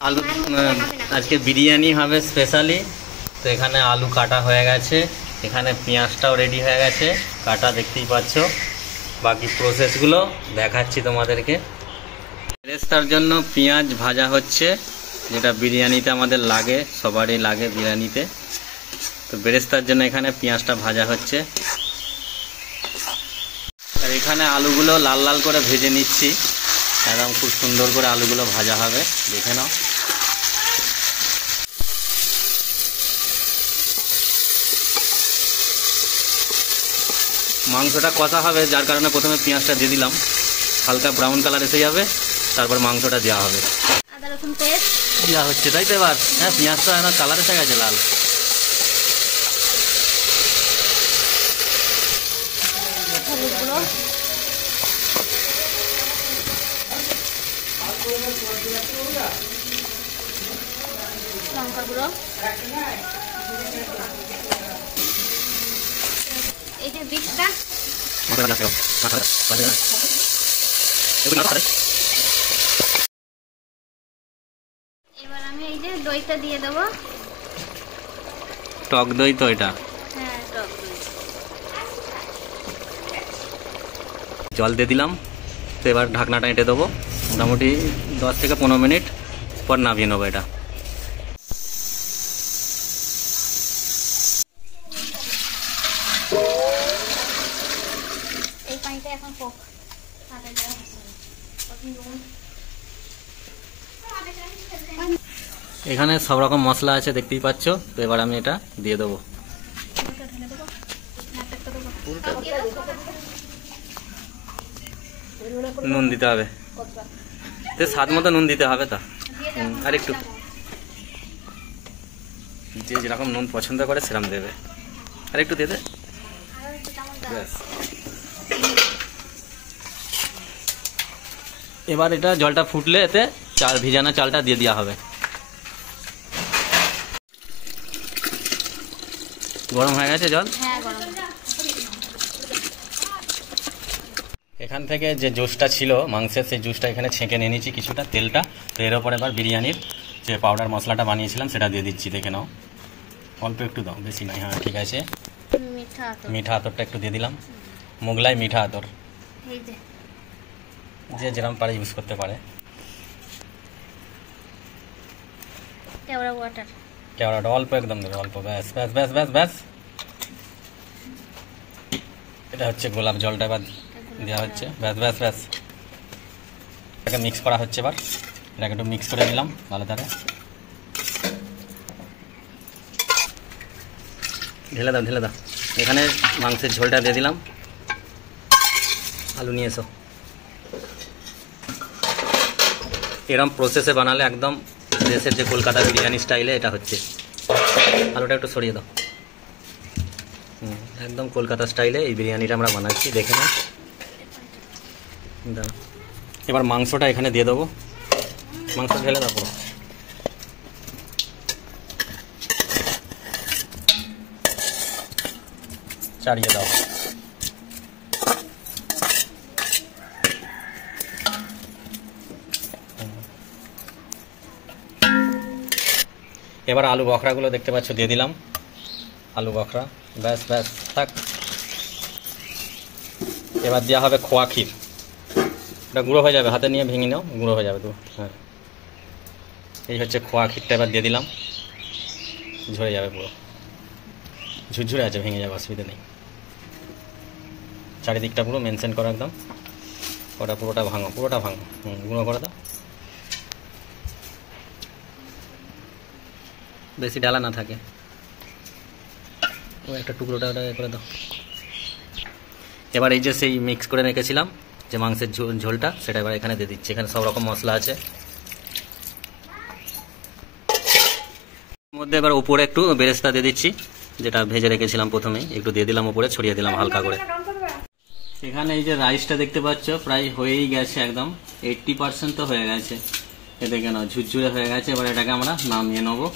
আলু আজকে বিরিয়ানি হবে স্পেশালি। তো এখানে আলু কাটা হয়ে গেছে, এখানে পেঁয়াজটাও রেডি হয়ে গেছে কাটা, দেখতেই পাচ্ছ। বাকি প্রসেসগুলো দেখাচ্ছি তোমাদেরকে। বেরেস্তার জন্য পেঁয়াজ ভাজা হচ্ছে, যেটা বিরিয়ানিতে আমাদের লাগে, সবারই লাগে বিরিয়ানিতে। তো বেরেস্তার জন্য এখানে পেঁয়াজটা ভাজা হচ্ছে, আর এখানে আলুগুলো লাল লাল করে ভেজে নিচ্ছি। একদম খুব সুন্দর করে আলুগুলো ভাজা হবে, দেখে নাও। মাংসটা কষা হবে, যার কারণে প্রথমে পেঁয়াজটা দিয়ে দিলাম, হালকা ব্রাউন কালার এসে যাবে, তারপর মাংসটা দেওয়া হবে। আদা রসুন পেস্ট দেওয়া হচ্ছে, তাই তো। এবার হ্যাঁ, পেঁয়াজটা এখন কালার এসে গেছে লাল। হলুদ গুঁড়ো, লঙ্কা গুঁড়ো, এই যে বিটটা, এবার আমি এই যে দইটা দিয়ে দেবো। টক দই তো এটা, হ্যাঁ টক দই। জল দিয়ে দিলাম। তো এবার ঢাকনাটা এঁটে দেবো, মোটামুটি 10 থেকে 15 মিনিট পর নামিয়ে নেবো এটা। এই পানিটা এখন হোক। এখানে সব রকম মশলা আছে, দেখতেই পাচ্ছ। তো এবার আমি এটা দিয়ে দেবো। নুন দিতে হবে, তো স্বাদ মতো নুন দিতে হবে। তা আর একটু, যে যেরকম নুন পছন্দ করে সেরকম দেবে, আর একটু দিয়ে দে, ব্যাস। এবার এটা জলটা ফুটলে এতে চাল, ভিজানো চালটা দিয়ে দেওয়া হবে। গরম হয়ে গেছে জল। হ্যাঁ গরম। এখান থেকে যে জুসটা ছিল মাংসের, সেই জুসটা এখানে ছেঁকে নিয়ে নিয়েছি কিছুটা, তেলটা। তো এর ওপর এবার বিরিয়ানির যে পাউডার মশলাটা বানিয়েছিলাম সেটা দিয়ে দিচ্ছি, দেখে নাও। অল্প একটু দাও, বেশি নয়। হ্যাঁ ঠিক আছে। মিঠা আতর, মিঠা আতরটা একটু দিয়ে দিলাম, মোগলাই মিঠা আতর, এই যে যে যেরকম পারে ইউজ করতে পারে। কেওড়া ওয়াটার, কেওড়াটা অল্প একদম দেবে, অল্প, ব্যাস ব্যাস ব্যাস ব্যাস ব্যাস। এটা হচ্ছে গোলাপ জলটা এবার দেওয়া হচ্ছে, ব্যাস ব্যাস ব্যাস। এটাকে মিক্স করা হচ্ছে এবার। এটাকে একটু মিক্স করে নিলাম ভালো ধারে। ঢেলে দাও, ঢেলে দাও। এখানে মাংসের ঝোলটা দিয়ে দিলাম। আলু নিয়ে এসো। এরম প্রসেসে বানালে একদম দেশের যে কলকাতা বিরিয়ানি স্টাইলে এটা হচ্ছে। আলুটা একটু সরিয়ে দাও। একদম কলকাতা স্টাইলে এই বিরিয়ানিটা আমরা বানাচ্ছি, দেখে নাও। দাও, এবার মাংসটা এখানে দিয়ে দেবো। মাংস ঢেলে দাও পুরো। চাড়িয়ে দাও। এবার আলু বখরাগুলো দেখতে পাচ্ছ দিয়ে দিলাম, আলু বখরা, ব্যাস ব্যাস থাক। এবার দেওয়া হবে খোয়া ক্ষীর। এটা গুঁড়ো হয়ে যাবে, হাতে নিয়ে ভেঙে নাও, গুঁড়ো হয়ে যাবে তো। হ্যাঁ, এই হচ্ছে খোয়া ক্ষীরটা এবার দিয়ে দিলাম। ঝরে যাবে পুরো, ঝুরঝুরে আছে, ভেঙে যাবে, অসুবিধা নেই। চারিদিকটা পুরো মেনশন করো একদম। ওটা পুরোটা ভাঙো, পুরোটা ভাঙো, গুঁড়ো করে দাও। বেশি ডালা না থাকে, ও একটা টুকরোটা ওটা করে দাও। এবার এই যে সেই মিক্স করে রেখেছিলাম যে মাংসের ঝোলটা, সেটা এবার এখানে দিয়ে দিচ্ছি। এখানে সব রকম মশলা আছে। মধ্যে এবার উপরে একটু বেরেস্তা দিয়ে দিচ্ছি, যেটা ভেজে রেখেছিলাম প্রথমেই, একটু দিয়ে দিলাম উপরে, ছড়িয়ে দিলাম হালকা করে। এখানে এই যে রাইসটা দেখতে পাচ্ছ প্রায় হয়েই গেছে, একদম 80% তো হয়ে গেছে। এ দেখে নাও, ঝুরঝুরে হয়ে গেছে। এবার এটাকে আমরা নামিয়ে নেবো।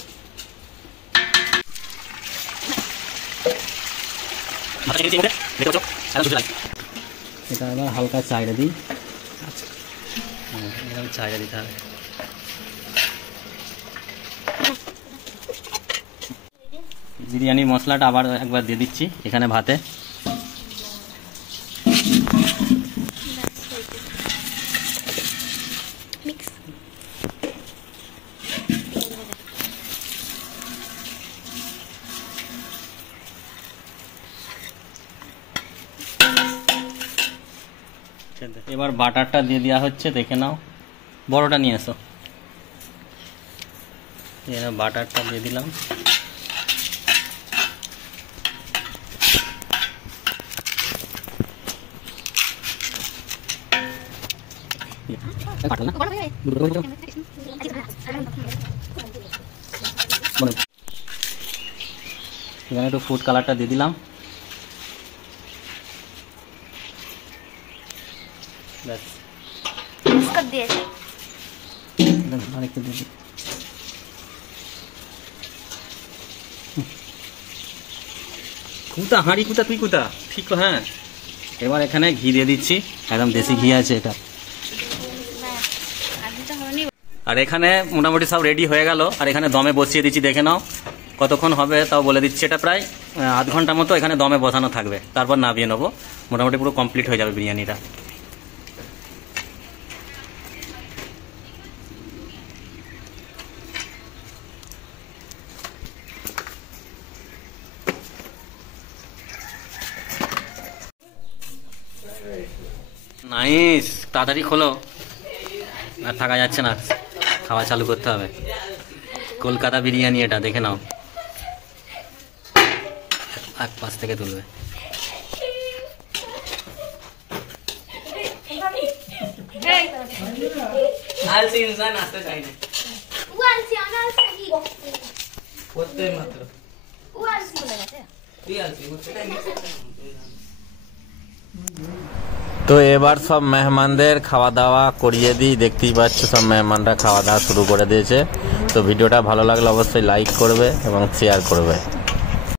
এটা আবার হালকা চাইড়ে দিই, এরকম চাইড়ে দিতে হবে। বিরিয়ানি মশলাটা আবার একবার দিয়ে দিচ্ছি এখানে ভাতে। এবার বাটারটা দিয়ে দেওয়া হচ্ছে, দেখে নাও, বড়টা নিয়ে এসো। বাটারটা দিয়ে দিলাম। এখানে একটু ফুড কালারটা দিয়ে দিলাম। ব্যাস, আরেকটু দিয়ে দিই। কুতা হাঁড়ি, কুতা তুই কুতা, ঠিক। হ্যাঁ, এবার এখানে ঘি দিয়ে দিচ্ছি, একদম দেশি ঘি আছে এটা। আর এখানে মোটামুটি সব রেডি হয়ে গেল। আর এখানে দমে বসিয়ে দিচ্ছি, দেখে নাও কতক্ষণ হবে তাও বলে দিচ্ছি। এটা প্রায় আধ ঘন্টা মতো এখানে দমে বসানো থাকবে, তারপর নামিয়ে নেবো। মোটামুটি পুরো কমপ্লিট হয়ে যাবে বিরিয়ানিটা। নাইস, তাড়াতাড়ি খোলো, আর থাকা যাচ্ছে না, খাওয়া চালু করতে হবে। কলকাতা বিরিয়ানি এটা, দেখে নাও। এক পাশ থেকে তুলবে। তো এবার সব মেহমানদের খাওয়া দাওয়া করিয়ে দিই। দেখতেই পাচ্ছ সব মেহমানরা খাওয়া দাওয়া শুরু করে দিয়েছে। তো ভিডিওটা ভালো লাগলে অবশ্যই লাইক করবে এবং শেয়ার করবে।